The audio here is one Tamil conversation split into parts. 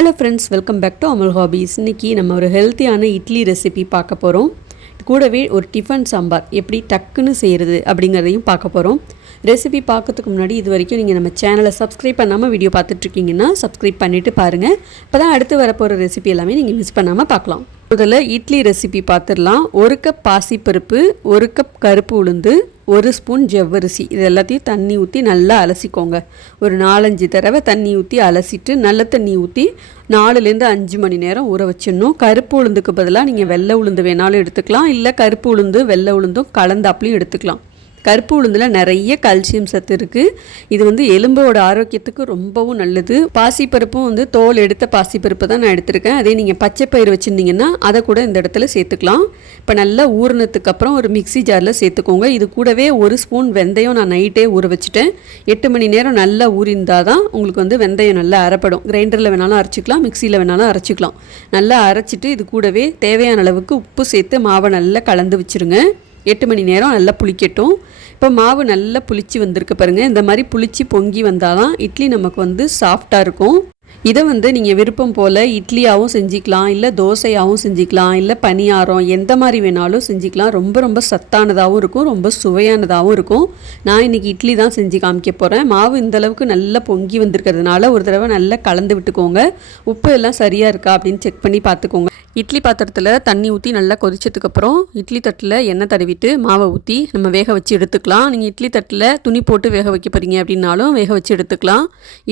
Hello friends, welcome back to Amal hobbies. இன்றைக்கி நம்ம ஒரு ஹெல்த்தியான இட்லி ரெசிபி பார்க்க போகிறோம். கூடவே ஒரு டிஃபன் சாம்பார் எப்படி டக்குன்னு செய்கிறது அப்படிங்கிறதையும் பார்க்க போகிறோம். ரெசிபி பார்க்கறதுக்கு முன்னாடி இது வரைக்கும் நீங்கள் நம்ம சேனலை சப்ஸ்கிரைப் பண்ணாமல் வீடியோ பார்த்துட்ருக்கீங்கன்னா சப்ஸ்கிரைப் பண்ணிவிட்டு பாருங்கள். இப்போ தான் அடுத்து வரப்போகிற ரெசிபி எல்லாமே நீங்கள் மிஸ் பண்ணாமல் பார்க்கலாம். முதல்ல இட்லி ரெசிபி பார்த்துடலாம். 1 கப் பாசிப்பருப்பு, 1 கப் கருப்பு உளுந்து, 1 ஸ்பூன் ஜவ்வரிசி, இது எல்லாத்தையும் தண்ணி ஊற்றி நல்லா அலசிக்கோங்க. ஒரு 4-5 தடவை தண்ணி ஊற்றி அலசிட்டு நல்ல தண்ணி ஊற்றி 4லேருந்து 5 மணி நேரம் ஊற வச்சிடணும். கருப்பு உளுந்துக்கு பதிலாக நீங்கள் வெள்ளை உளுந்து வேணாலும் எடுத்துக்கலாம், இல்லை கருப்பு உளுந்து வெள்ளை உளுந்தும் கலந்தாப்புலையும் எடுத்துக்கலாம். கருப்பு உளுந்தில் நிறைய கால்சியம் சத்து இருக்குது. இது எலும்போட ஆரோக்கியத்துக்கு ரொம்பவும் நல்லது. பாசிப்பருப்பும் தோல் எடுத்த பாசிப்பருப்பு தான் நான் எடுத்திருக்கேன். அதே நீங்கள் பச்சை பயிர் வச்சுருந்தீங்கன்னா அதை கூட இந்த இடத்துல சேர்த்துக்கலாம். இப்போ நல்லா ஊறினதுக்கு அப்புறம் ஒரு மிக்சி ஜாரில் சேர்த்துக்கோங்க. இது கூடவே 1 ஸ்பூன் வெந்தயம் நான் நைட்டே ஊற வச்சுட்டேன். 8 மணி நேரம் நல்லா ஊறிந்தால் தான் உங்களுக்கு வெந்தயம் நல்லா அரைப்படும். கிரைண்டரில் வேணாலும் அரைச்சிக்கலாம், மிக்சியில் வேணாலும் அரைச்சிக்கலாம். நல்லா அரைச்சிட்டு இது கூடவே தேவையான அளவுக்கு உப்பு சேர்த்து மாவை நல்லா கலந்து வச்சுருங்க. 8 மணி நேரம் நல்லா புளிக்கட்டும். இப்போ மாவு நல்லா புளிச்சு வந்திருக்கு பாருங்கள். இந்த மாதிரி புளிச்சு பொங்கி வந்தால் தான் இட்லி நமக்கு சாஃப்டாக இருக்கும். இதை நீங்கள் விருப்பம் போல் இட்லியாகவும் செஞ்சுக்கலாம், இல்லை தோசையாகவும் செஞ்சுக்கலாம், இல்லை பணியாரம் எந்த மாதிரி வேணாலும் செஞ்சுக்கலாம். ரொம்ப ரொம்ப சத்தானதாகவும் இருக்கும், ரொம்ப சுவையானதாகவும் இருக்கும். நான் இன்றைக்கி இட்லி தான் செஞ்சு காமிக்க போகிறேன். மாவு இந்தளவுக்கு நல்லா பொங்கி வந்திருக்கிறதுனால ஒரு தடவை நல்லா கலந்து விட்டுக்கோங்க. உப்பு எல்லாம் சரியாக இருக்கா அப்படின்னு செக் பண்ணி பார்த்துக்கோங்க. இட்லி பாத்திரத்தில் தண்ணி ஊற்றி நல்லா கொதிச்சதுக்கப்புறம் இட்லி தட்டில் எண்ணெய் தடவிட்டு மாவை ஊற்றி நம்ம வேக வச்சு எடுத்துக்கலாம். நீங்கள் இட்லி தட்டில் துணி போட்டு வேக வைக்க போகிறீங்க அப்படின்னாலும் வேக வச்சு எடுத்துக்கலாம்.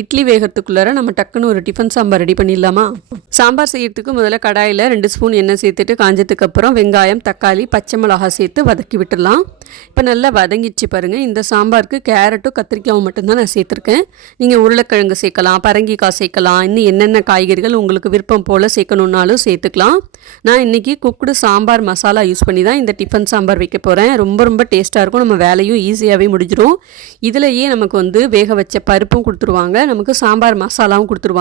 இட்லி வேகிறதுக்குள்ளார நம்ம டக்குன்னு ஒரு டிஃபன் சாம்பார் ரெடி பண்ணிடலாமா? சாம்பார் செய்யறதுக்கு முதல்ல கடாயில் 2 ஸ்பூன் எண்ணெய் சேர்த்துட்டு காஞ்சதுக்கப்புறம் வெங்காயம், தக்காளி, பச்சை மிளகாய் சேர்த்து வதக்கி விட்டுடலாம். இப்போ நல்லா வதங்கிச்சு பாருங்கள். இந்த சாம்பாருக்கு கேரட்டும் கத்திரிக்காயும் மட்டும்தான் நான் சேர்த்துருக்கேன். நீங்கள் உருளைக்கிழங்கு சேர்க்கலாம், பரங்கிக்காய் சேர்க்கலாம், இன்னும் என்னென்ன காய்கறிகள் உங்களுக்கு விருப்பம் போல் சேர்க்கணுன்னாலும் சேர்த்துக்கலாம். நான் இன்றைக்கி குக்குடு சாம்பார் மசாலா யூஸ் பண்ணி தான் இந்த டிஃபன் சாம்பார் வைக்க போகிறேன். ரொம்ப ரொம்ப டேஸ்ட்டாக இருக்கும். நம்ம வேலையும் ஈஸியாகவே முடிஞ்சிடும். இதிலேயே நமக்கு வேக வச்ச பருப்பும் கொடுத்துருவாங்க, நமக்கு சாம்பார் மசாலாவும் கொடுத்துருவாங்க.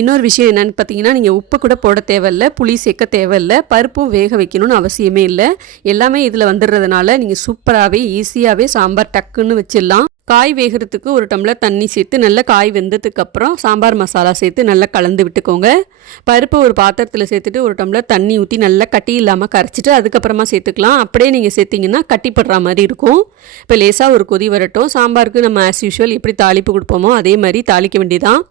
இன்னொரு விஷயம் என்னென்னு பார்த்தீங்கன்னா, நீங்கள் உப்பு கூட போட தேவையில்லை, புளி சேர்க்க தேவையில்லை, பருப்பும் வேக வைக்கணும்னு அவசியமே இல்லை. எல்லாமே இதில் வந்துடுறதுனால நீங்கள் சூப்பராகவே ஈஸியாகவே சாம்பார் டக்குன்னு வச்சிடலாம். காய் வேகிறதுக்கு 1 டம்ளர் தண்ணி சேர்த்து நல்லா காய் வெந்ததுக்கப்புறம் சாம்பார் மசாலா சேர்த்து நல்லா கலந்து விட்டுக்கோங்க. பருப்பு ஒரு பாத்திரத்தில் சேர்த்துட்டு 1 டம்ளர் தண்ணி ஊற்றி நல்லா கட்டி இல்லாமல் கரைச்சிட்டு அதுக்கப்புறமா சேர்த்துக்கலாம். அப்படியே நீங்கள் சேர்த்திங்கன்னா கட்டிப்படுற மாதிரி இருக்கும். இப்போ லேசாக ஒரு கொதி வரட்டும். சாம்பாருக்கு நம்ம ஆஸ் யூஷுவல் எப்படி தாளிப்பு கொடுப்போமோ அதே மாதிரி தாளிக்க வேண்டியதான்.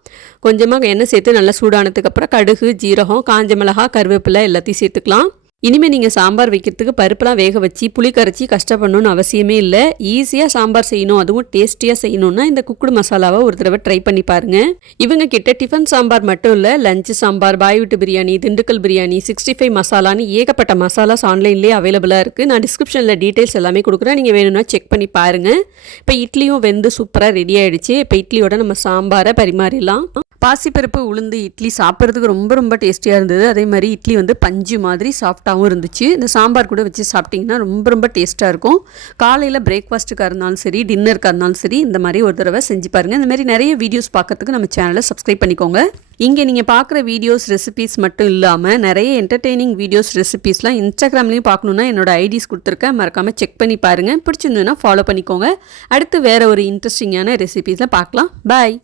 கொஞ்சமாக எண்ணெய் சேர்த்து நல்லா சூடானதுக்கப்புறம் கடுகு, ஜீரகம், காஞ்ச மிளகாய், கருவேப்பிலை எல்லாத்தையும் சேர்த்துக்கலாம். இனிமேல் நீங்கள் சாம்பார் வைக்கிறதுக்கு பருப்புலாம் வேக வச்சு புளி கரைச்சி கஷ்டப்படணும்னு அவசியமே இல்லை. ஈஸியாக சாம்பார் செய்யணும், அதுவும் டேஸ்டியாக செய்யணும்னா இந்த குக்குடு மசாலாவை ஒரு தடவை ட்ரை பண்ணி பாருங்கள். இவங்க கிட்ட டிஃபன் சாம்பார் மட்டும் இல்லை, லஞ்ச் சாம்பார், பாய் வீட்டு பிரியாணி, திண்டுக்கல் பிரியாணி, 65 மசாலான்னு ஏகப்பட்ட மசாலாஸ் ஆன்லைன்லேயே அவைலபிளாக இருக்குது. நான் டிஸ்கிரிப்ஷனில் டீட்டெயில்ஸ் எல்லாமே கொடுக்குறேன், நீங்கள் வேணும்னா செக் பண்ணி பாருங்கள். இப்போ இட்லியும் வெந்து சூப்பராக ரெடி ஆகிடுச்சு. இப்போ இட்லியோட நம்ம சாம்பாரை பரிமாறிடலாம். பாசிப்பருப்பு உளுந்து இட்லி சாப்பிட்றதுக்கு ரொம்ப ரொம்ப டேஸ்டியாக இருந்தது. அதே மாதிரி இட்லி பஞ்சு மாதிரி சாஃப்டாகவும் இருந்துச்சு. இந்த சாம்பார் கூட வச்சு சாப்பிட்டிங்கன்னா ரொம்ப ரொம்ப டேஸ்ட்டாக இருக்கும். காலையில் பிரேக்ஃபாஸ்ட்டுக்காக இருந்தாலும் சரி, டின்னருக்காக இருந்தாலும் சரி, இந்த மாதிரி ஒரு தடவை செஞ்சு பாருங்கள். இந்த மாதிரி நிறைய வீடியோஸ் பார்க்கறதுக்கு நம்ம சேனலை சப்ஸ்கிரைப் பண்ணிக்கோங்க. இங்கே நீங்கள் பார்க்குற வீடியோஸ், ரெசிபீஸ் மட்டும் இல்லாமல் நிறைய என்டர்டெய்னிங் வீடியோஸ், ரெசிபீஸ்லாம் இன்ஸ்டாகிராம்லேயும் பார்க்கணுன்னா என்னோட ஐடிஸ் கொடுத்துருக்கேன், மறக்காமல் செக் பண்ணி பாருங்கள். பிடிச்சிருந்ததுன்னா ஃபாலோ பண்ணிக்கோங்க. அடுத்து வேறு ஒரு இன்ட்ரெஸ்டிங்கான ரெசிபீஸில் பார்க்கலாம். பாய்.